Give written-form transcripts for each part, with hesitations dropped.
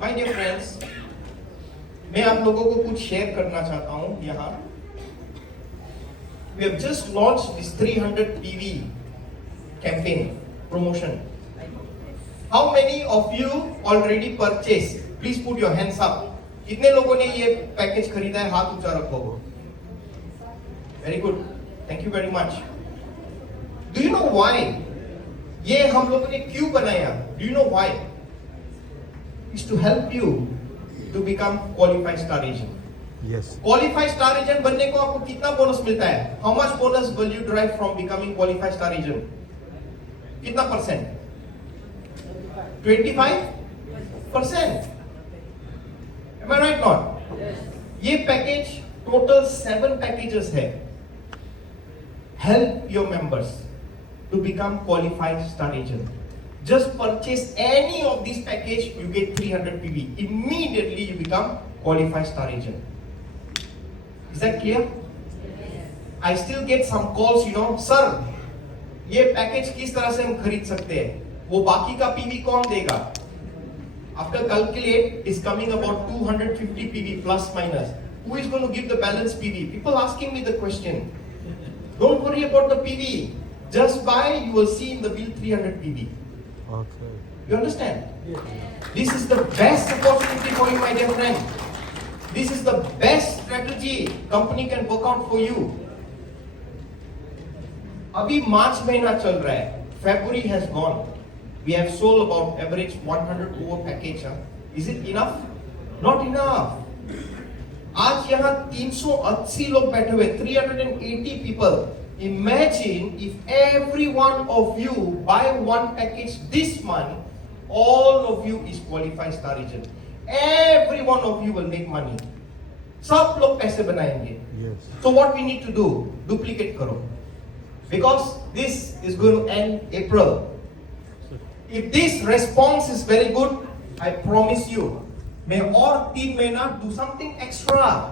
My dear friends, मैं आप लोगों को कुछ शेयर करना चाहता हूं यहाँ। We have just launched this 300 PV campaign promotion. How many of you already purchased? Please put your hands up. कितने लोगों ने ये पैकेज खरीदा है? हाथ ऊंचा रखो। Very good. Thank you very much. Do you know why? ये हम लोगों ने क्यों बनाया? Do you know why? It's to help you to become qualified star agent. Yes. Qualified star agent बनने को आपको कितना बोनस मिलता है? How much bonus will you derive from becoming qualified star agent? कितना percent? 25%. Am I right not? ये package total 7 packages है. Help your members to become qualified star agent. Just purchase any of these package, you get 300 PV. Immediately you become qualified star agent. Is that clear? I still get some calls, sir, ये package किस तरह से हम खरीद सकते हैं? वो बाकी का PV कौन देगा? After calculate, is coming about 250 PV plus minus. Who is going to give the balance PV? People asking me the question. Don't worry about the PV. Just buy, you will see in the bill 300 PV. Okay. You understand? Yes. This is the best opportunity for you, my dear friend. This is the best strategy company can work out for you. अभी मार्च महीना चल रहा है. February has gone. We have sold about average 100 over package. Is it enough? Not enough. आज यहाँ 380 लोग बैठे हुए, 380 people. Imagine if every one of you buy one package this month, all of you is qualified star agent. Every one of you will make money. सब लोग पैसे बनाएंगे. Yes. So what we need to do? Duplicate करो. Because this is going to end April. If this response is very good, I promise you, मैं और 3 महीना do something extra.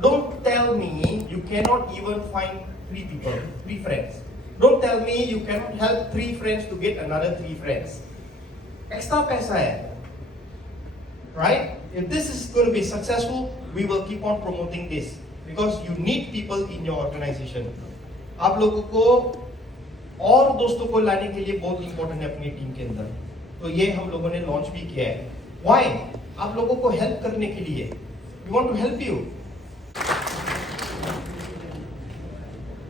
Don't tell me you cannot even find 3 people, 3 friends. Don't tell me you cannot help 3 friends to get another 3 friends. Extra पैसा है, right? If this is going to be successful, we will keep on promoting this because you need people in your organization. आप लोगों को और दोस्तों को लाने के लिए बहुत इंपॉर्टेंट है अपनी टीम के अंदर. तो ये हम लोगों ने लॉन्च भी किया है. Why? आप लोगों को हेल्प करने के लिए. We want to help you.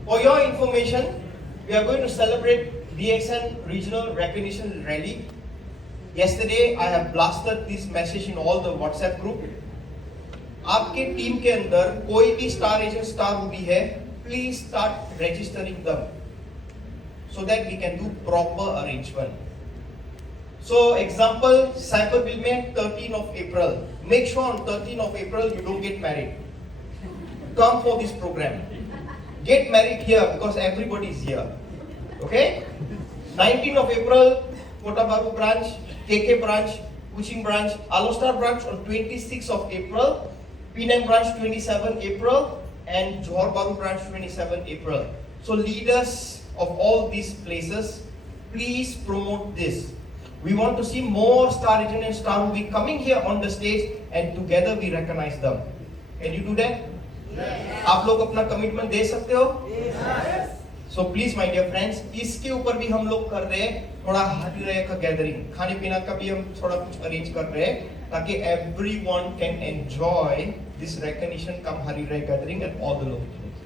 For your information, we are going to celebrate DXN Regional Recognition Rally. Yesterday, I have blasted this message in all the WhatsApp group. आपके टीम के अंदर कोई भी स्टार एजेंट स्टार रूबी है, please start registering them so that we can do proper arrangement. So, example, cyber bill में 13 of April. Make sure on 13 of April you don't get married. Come for this program. Get married here because everybody is here. Okay? 19 of April, Kota Baru branch, KK branch, Kuching branch, Alostar branch on 26 of April, Penang branch 27 April, and Johor Bahru branch 27 April. So leaders of all these places, please promote this. We want to see more star agent and star will be coming here on the stage and together we recognize them. Can you do that? Yes. आप लोग अपना commitment दे सकते हो? Yes. So please my dear friends, इसके ऊपर भी हम लोग कर रहे हैं थोड़ा हरी रहे का गैदरिंग, खाने पीने का भी हम थोड़ा कुछ अरेंज कर रहे हैं ताकि everyone can enjoy this recognition कम हरी रहे gathering at all the locations.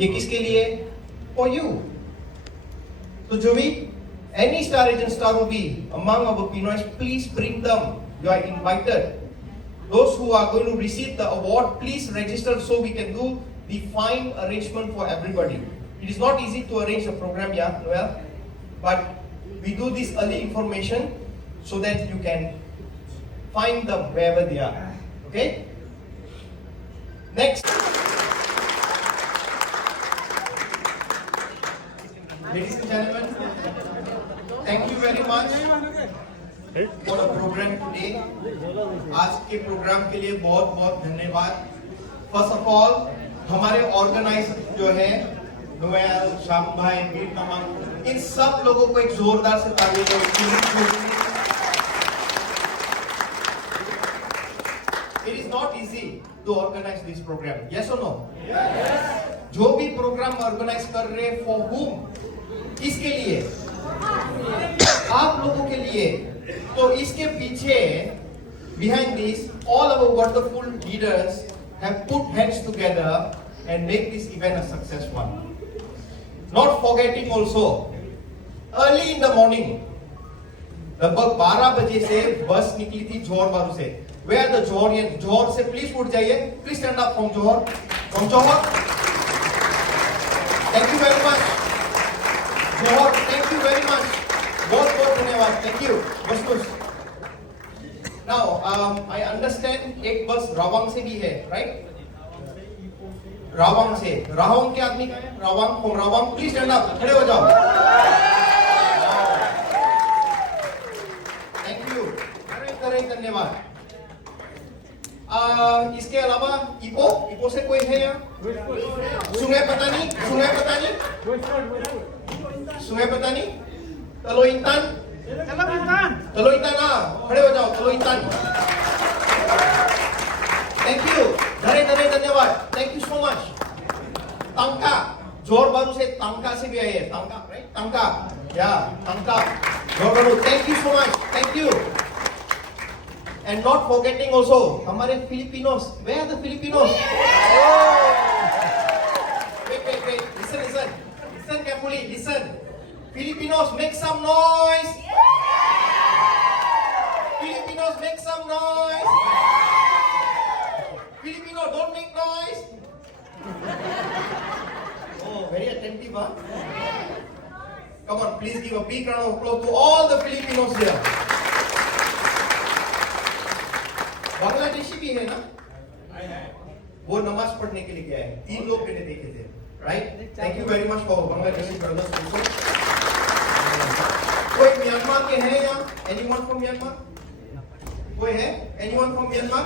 ये किसके लिए? For you. So जो भी any star agent star will be among our Pinoys, please bring them. You are invited. Those who are going to receive the award, please register so we can do the fine arrangement for everybody. It is not easy to arrange a program, yeah, Noel, but we do this early information so that you can find them wherever they are. Okay? Next. Ladies and gentlemen, thank you very much for the program today. आज के programme के लिए बहुत बहुत धन्यवाद. First of all हमारे organiser जो है नोएल, श्याम भाई, मीर तमाम, इन सब लोगों को एक जोरदार से ताली दो. It is not easy to organize this program. Yes or no? Yes. जो भी प्रोग्राम ऑर्गेनाइज कर रहे हैं, for whom? किसके लिए? आप लोगों के लिए. तो इसके पीछे, behind this, all our wonderful leaders have put hands together and make this event a successful one. Not forgetting also, early in the morning, लगभग 12 बजे से बस निकली थी जोहर बारू से. Where the Johorian? जोहर से प्लीज उठ जाइए. Please stand up from Johar. From Johar. Thank you very much. Johar, thank you very much. बहुत बहुत धन्यवाद. Thank you. बस. Now, I understand एक बस रावंग से भी है, right? रावंग से. रावंग के आदमी का है? रावंग, from रावंग. Please stand up. खड़े हो जाओ. Thank you. धन्यवाद. इसके अलावा इपो से कोई है यहाँ? सुंगे पता नहीं. तलो इंतान खड़े हो जाओ. तलो इंतान. Thank you. धन्यवाद. Thank you so much. तांका, जोर बारू से तांका से भी आए हैं. तांका, राइट? तांका, या तांका, जोर बारू. Thank you so much. Thank you. And not forgetting also, हमारे Filipinos. Where are the Filipinos? Wait. Listen carefully. Listen. Filipinos, make some noise. Filipinos, make some noise. Filipino, don't make noise. Oh, very attentive, huh? Come on, please give a big round of applause to all the Filipinos here. Bangladeshi भी है ना? वो नमाज पढ़ने के लिए गया है. 3 लोग मैंने देखे थे, right? Thank you very much for Bangladeshi brothers also. कोई म्यांमार के हैं यहाँ? Anyone from Myanmar? कोई है? Anyone from Myanmar?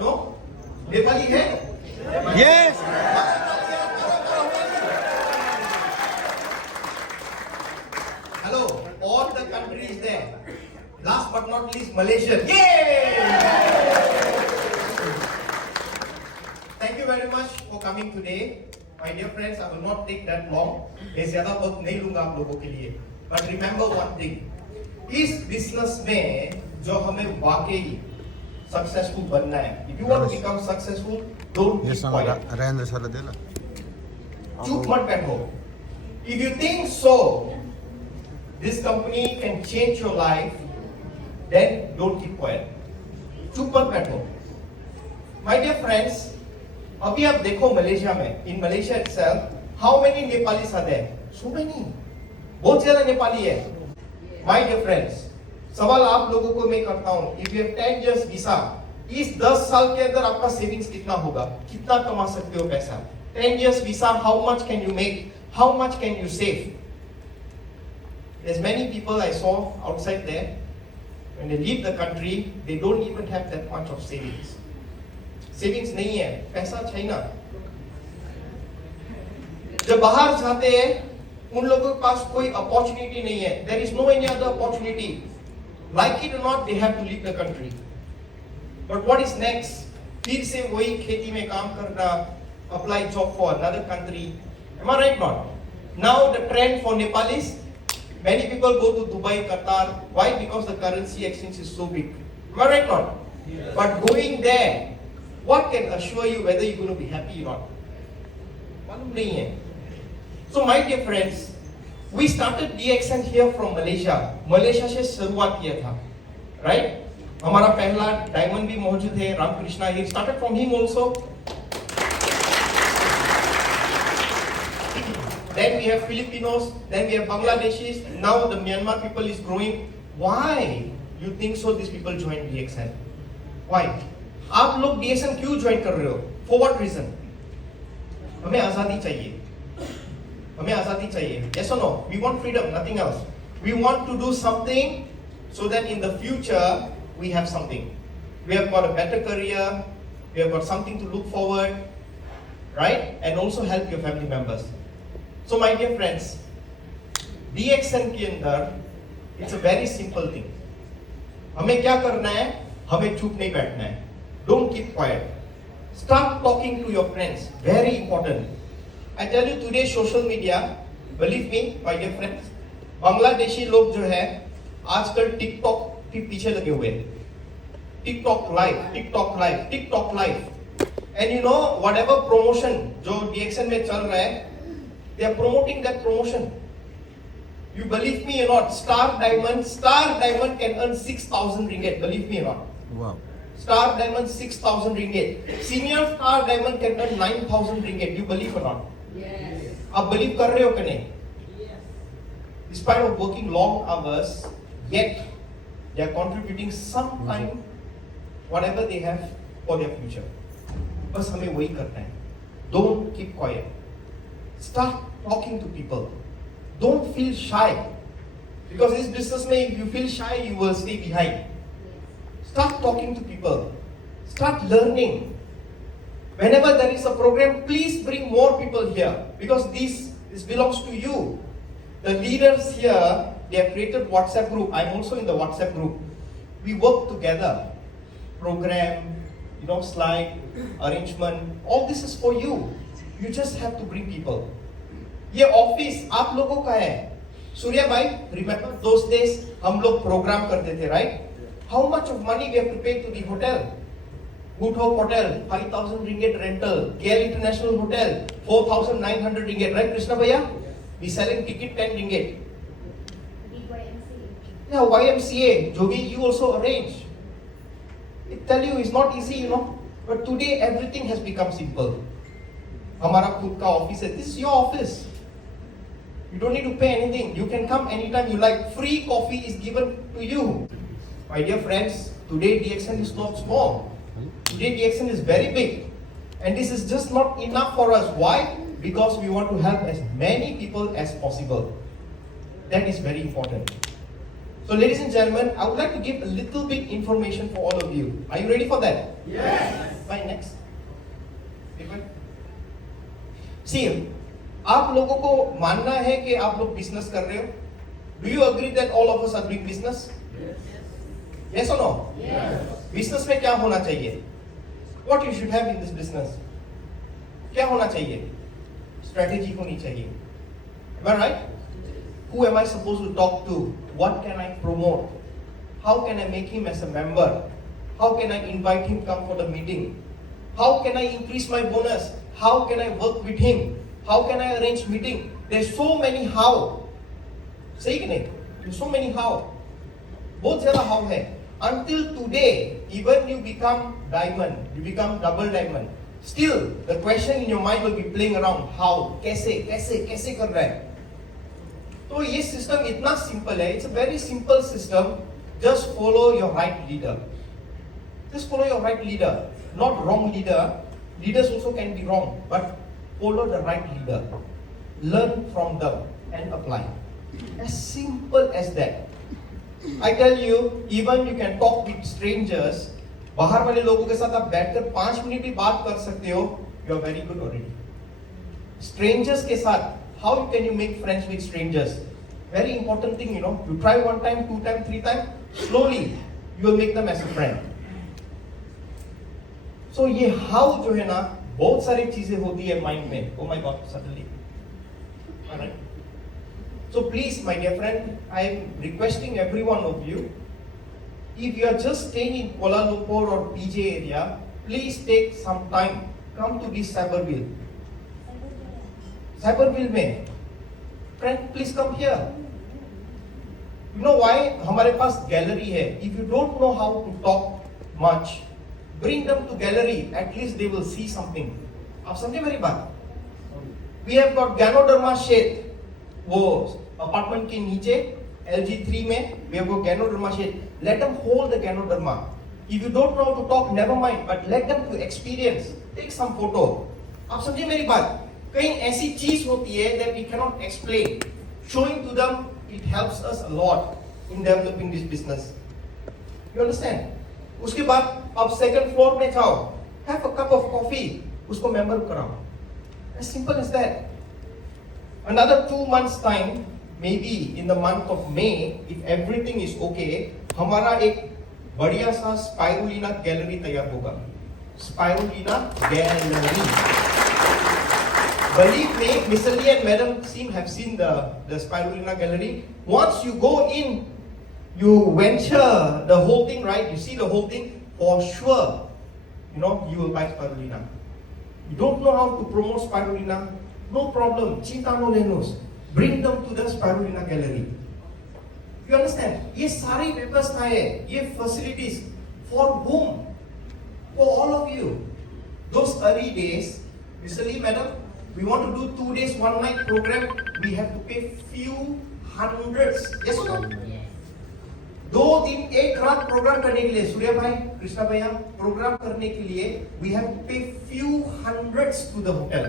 No? Nepali है? Yes. Hello, all the countries there. Last but not least, Malaysia. Yay! Thank you very much for coming today. My dear friends, I will not take that long. मैं ज़्यादा वक्त नहीं लूँगा आप लोगों के लिए. But remember one thing. इस business में जो हमें वाकई successful बनना है. If you want to become successful, don't keep quiet. रेंद्र सर दे ला. चुप मत बैठो. If you think so, this company can change your life. Then don't keep quiet. चुप मत बैठो. My dear friends, अभी आप देखो मलेशिया में, in Malaysia itself, how many Nepalis are there? So many. बहुत ज़्यादा नेपाली है. My dear friends, सवाल आप लोगों को मैं करता हूँ. If you have 10 years visa, इस 10 साल के अंदर आपका सेविंग्स कितना होगा? कितना कमा सकते हो पैसा? 10 years visa, how much can you make? How much can you save? There's many people I saw outside there. When they leave the country, they don't even have that much of savings. Savings नहीं है, पैसा चाहिए ना. जब बाहर जाते हैं, उन लोगों के पास कोई अपॉर्चुनिटी नहीं है. There is no any other opportunity. Like it or not, they have to leave the country. But what is next? फिर से वही खेती में काम करना, apply job for another country. Am I right or not? Now the trend for Nepalis. Many people go to Dubai, Qatar. Why? Because the currency exchange is so big. Am I right or not? Yes. But going there, what can assure you whether you're going to be happy or not? मालूम नहीं है. So my dear friends, we started DXN here from Malaysia. Malaysia से शुरुआत किया था, right? हमारा पहला diamond भी मौजूद है. Ramakrishna, he started from him also. Then we have Filipinos, then we have Bangladeshis, now the Myanmar people is growing. Why you think so these people join DXN? Why? आप लोग DXN क्यों join कर रहे हो? For what reason? हमें आजादी चाहिए. Yes or no? We want freedom, nothing else. We want to do something so that in the future we have something. We have got a better career, we have got something to look forward, right? And also help your family members. So my dear friends, DXN के अंदर it's a very simple thing. हमें क्या करना है? हमें चुप नहीं बैठना है. don't keep quiet. Start talking to your friends. Very important. I tell you today social media, believe me, my dear friends, Bangladeshi लोग जो है आजकल टिकटॉक के पीछे लगे हुए हैं. TikTok live, TikTok live, TikTok live. And you know whatever promotion जो DXN में चल रहा है, they are promoting that promotion. You believe me or not, Star Diamond can earn 6,000 ringgit. Believe me or not. Wow. Star Diamond 6,000 ringgit. Senior Star Diamond can earn 9,000 ringgit. You believe or not? Yes. आप believe कर रहे हो कि नहीं? Despite of working long hours, yet they are contributing some time, whatever they have for their future. बस हमें वही करना है. Don't keep quiet. Start talking to people. Don't feel shy. Because this business may, if you feel shy, you will stay behind. Start talking to people. Start learning. Whenever there is a program, please bring more people here. Because this belongs to you. The leaders here, they have created WhatsApp group. I'm also in the WhatsApp group. We work together. Program, slide, arrangement. All this is for you. You just have to bring people. ये office आप लोगों का है. सूर्या भाई, remember those days हम लोग programme करते थे, right? How much of money we have to pay to the hotel? Good Hope Hotel, 5,000 ringgit rental. KL International Hotel, 4,900 ringgit, right, Krishna Bhaiya? We selling ticket 10 ringgit. Yeah, YMCA, Jogi, you also arrange. I tell you, it's not easy, But today everything has become simple. हमारा खुद का office है. This is your office. You don't need to pay anything. You can come anytime you like. Free coffee is given to you. My dear friends, today DXN is not small. Today DXN is very big. And this is just not enough for us. Why? Because we want to help as many people as possible. That is very important. So ladies and gentlemen, I would like to give a little bit information for all of you. Are you ready for that? Yes. Fine, next. See, आप लोगों को मानना है कि आप लोग business कर रहे हो? Do you agree that all of us are doing business? Yes or no? Yes. Business में क्या होना चाहिए? What you should have in this business? क्या होना चाहिए? Strategy होनी चाहिए. Am I right? Who am I supposed to talk to? What can I promote? How can I make him as a member? How can I invite him come for the meeting? How can I increase my bonus? How can I work with him? How can I arrange meeting? There's so many how. सही कि नहीं? There's so many how. बहुत ज़्यादा how है. Until today, even you become diamond, you become double diamond. Still, the question in your mind will be playing around. How? कैसे कर रहा है? तो ये सिस्टम इतना सिंपल है. It's a very simple system. Just follow your right leader. Just follow your right leader. Not wrong leader. Leaders also can be wrong, but follow the right leader. Learn from them and apply. As simple as that. I tell you, even you can talk with strangers. बाहर वाले लोगों के साथ आप बैठकर 5 minute भी बात कर सकते हो. You are very good already. Strangers के साथ, how can you make friends with strangers? Very important thing, You try 1 time, 2 time, 3 time. Slowly, you will make them as a friend. So ये how जो है ना, बहुत सारी चीजें होती है माइंड में. Oh my God, suddenly. Alright. So please, my dear friend, I am requesting every one of you, if you are just staying in Kuala Lumpur or PJ area, please take some time. Come to this Cyberville. Cyberville में, friend, please come here. You know why? हमारे पास gallery है. If you don't know how to talk much, bring them to gallery. At least they will see something. आप समझे मेरी बात? We have got Ganoderma shade. वो apartment के नीचे LG3 में we have got Ganoderma shade. Let them hold the Ganoderma. If you don't know how to talk, never mind. But let them to experience. Take some photo. आप समझे मेरी बात? कहीं ऐसी चीज होती है that we cannot explain. Showing to them, it helps us a lot in developing this business. You understand? उसके बाद आप सेकंड फ्लोर में जाओ, have a cup of coffee, उसको मेंबर कराओ. As simple as that. Another 2 months time, maybe in the month of May, if everything is okay, हमारा एक बढ़िया सा स्पाइरुलिना गैलरी तैयार होगा। Spirulina gallery. Believe me, Mr. Lee and Madam Sim have seen the Spirulina gallery. Once you go in, you venture the whole thing, right? You see the whole thing, for sure, you will buy Spirulina. You don't know how to promote Spirulina? No problem. Cinta no lenos. Bring them to the Spirulina gallery. You understand? ये सारी व्यवस्था है, ये facilities for whom? For all of you. Those early days, Mr. Lee, Madam, we want to do 2 days, 1 night program. We have to pay few hundreds. Yes or no? 2 दिन 1 रात programme करने के लिए, सूर्या भाई, कृष्णा भैया, प्रोग्राम करने के लिए we have to pay few hundreds to the hotel.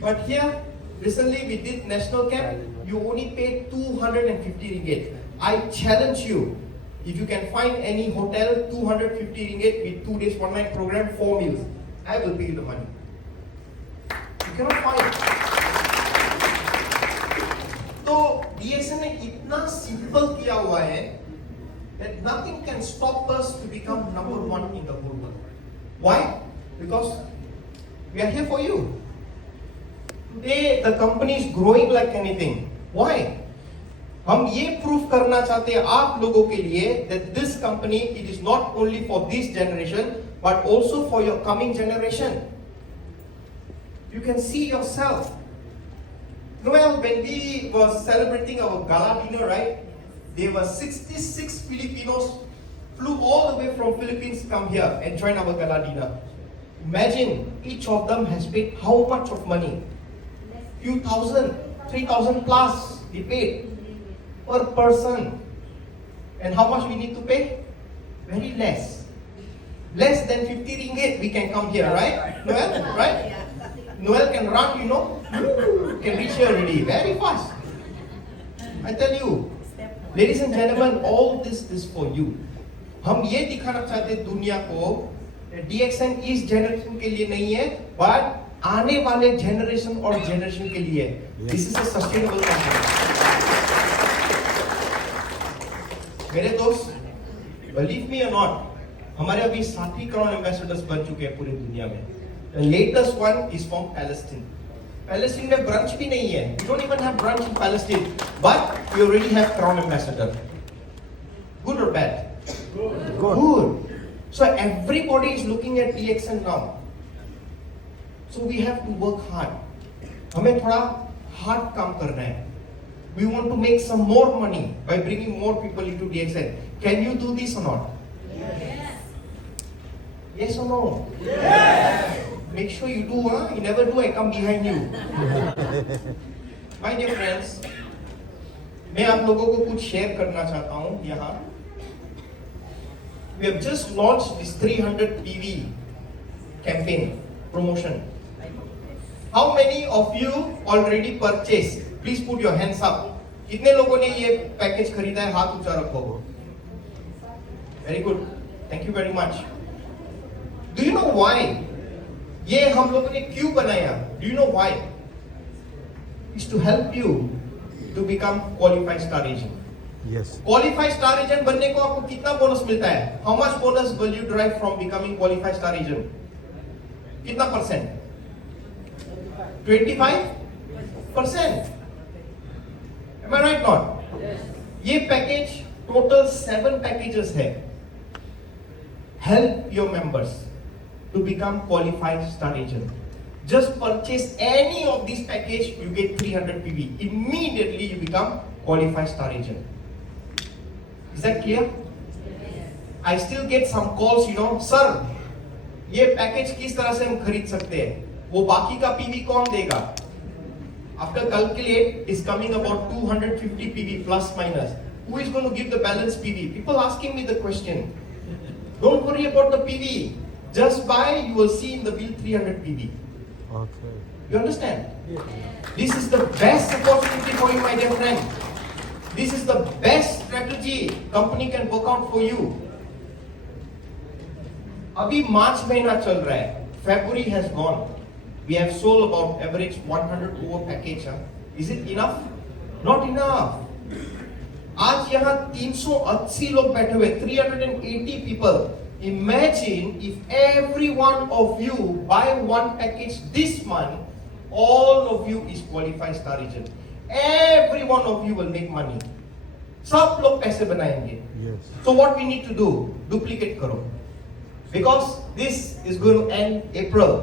But here, recently we did national camp. You only pay 250 ringgit. I challenge you, if you can find any hotel 250 ringgit with 2 days, 1 night program, 4 meals, I will pay you the money. You cannot find. तो DXN ने इतना simple किया हुआ है that nothing can stop us to become number 1 in the whole world. Why? Because we are here for you. Today the company is growing like anything. Why? हम ये proof करना चाहते हैं आप लोगों के लिए that this company, it is not only for this generation but also for your coming generation. You can see yourself. Noel, when we were celebrating our gala dinner, right? There were 66 Filipinos flew all the way from Philippines to come here and join our gala dinner. Imagine each of them has paid how much of money? Few thousand, 3,000 plus they paid per person. And how much we need to pay? Very less. Less than 50 ringgit we can come here, right? Noel, right? Noel can run, can reach here already very fast. I tell you, ladies and gentlemen, all this is for you. हम ये दिखाना चाहते हैं दुनिया को, DXN इस generation के लिए नहीं है, but आने वाले जनरेशन और जनरेशन के लिए है. This is a sustainable company. मेरे दोस्त, believe me or not, हमारे अभी 60 करोड़ एम्बेसडर्स बन चुके हैं पूरी दुनिया में. The latest one is from Palestine. Palestine में branch भी नहीं है. We don't even have branch in Palestine, but we already have Crown Ambassador. Good or bad? Good. So everybody is looking at DXN now. So we have to work hard. हमें थोड़ा hard काम करना है. We want to make some more money by bringing more people into DXN. Can you do this or not? Yes. Yes or no? Yes. Make sure you do, huh? You never do, I come behind you. My dear friends, मैं आप लोगों को कुछ share करना चाहता हूँ यहाँ. We have just launched this 300 PV campaign promotion. How many of you already purchased? Please put your hands up. कितने लोगों ने ये पैकेज खरीदा है? हाथ ऊंचा रखो. Very good. Thank you very much. Do you know why? ये हम लोगों ने क्यों बनाया? Do you know why? It's to help you to become qualified star agent. Yes. Qualified star agent बनने को आपको कितना बोनस मिलता है? How much bonus will you derive from becoming qualified star agent? कितना %? 25%. Am I right not? Yes. ये package total 7 packages है. Help your members to become qualified star agent. Just purchase any of these package, you get 300 PV. Immediately you become qualified star agent. Is that clear? Yes. I still get some calls, sir, ये package किस तरह से हम खरीद सकते हैं? वो बाकी का PV कौन देगा? After calculate, is coming about 250 PV plus minus. Who is going to give the balance PV? People asking me the question. Don't worry about the PV. Just buy, you will see in the bill 300 PV. Okay. You understand? Yes. This is the best opportunity for you, my dear friend. This is the best strategy company can work out for you. अभी मार्च महीना चल रहा है. February has gone. We have sold about average 100 over package. Is it enough? Not enough. आज यहाँ 380 लोग बैठे हुए, 380 people. Imagine if every one of you buy one package this month, all of you is qualified Star Region. Every one of you will make money. सब लोग पैसे बनाएंगे. Yes. So what we need to do? Duplicate करो. Because this is going to end April.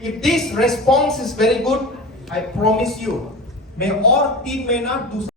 If this response is very good, I promise you, मैं और 3 महीना दूसरा